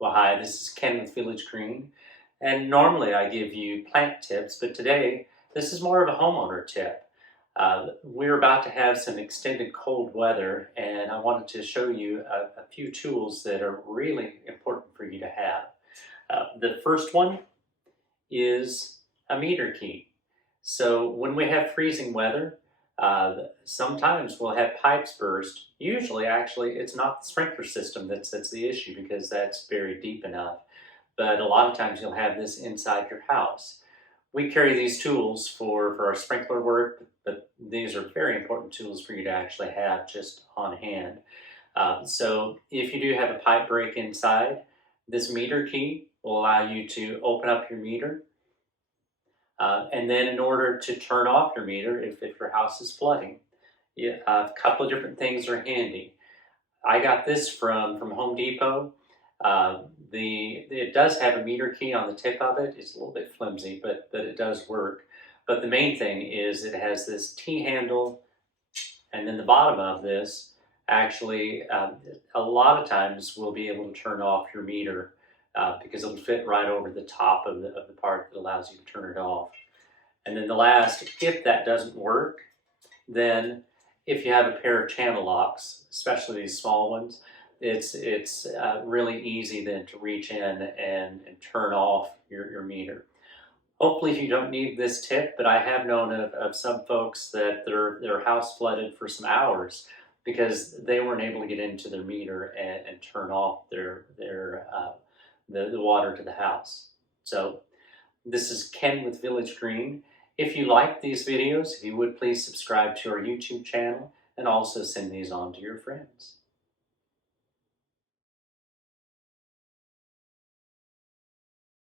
Well, hi, this is Ken with Village Green, and normally I give you plant tips, but today this is more of a homeowner tip. We're about to have some extended cold weather, and I wanted to show you a few tools that are really important for you to have. The first one is a meter key. So when we have freezing weather, sometimes we'll have pipes burst. Usually, actually, it's not the sprinkler system that's the issue because that's buried deep enough. But a lot of times you'll have this inside your house. We carry these tools for our sprinkler work, but these are very important tools for you to actually have just on hand. So if you do have a pipe break inside, this meter key will allow you to open up your meter. And then in order to turn off your meter, if your house is flooding, a couple of different things are handy. I got this from Home Depot. It does have a meter key on the tip of it. It's a little bit flimsy, but it does work. But the main thing is it has this T handle, and then the bottom of this actually a lot of times will be able to turn off your meter because it'll fit right over the top of the part that allows you to turn it off. And then the last, if that doesn't work, then if you have a pair of channel locks, especially these small ones, it's really easy then to reach in and turn off your meter. Hopefully you don't need this tip, but I have known of some folks that their house flooded for some hours because they weren't able to get into their meter and turn off the water to the house. So this is Ken with Village Green. If you like these videos, if you would please subscribe to our YouTube channel and also send these on to your friends.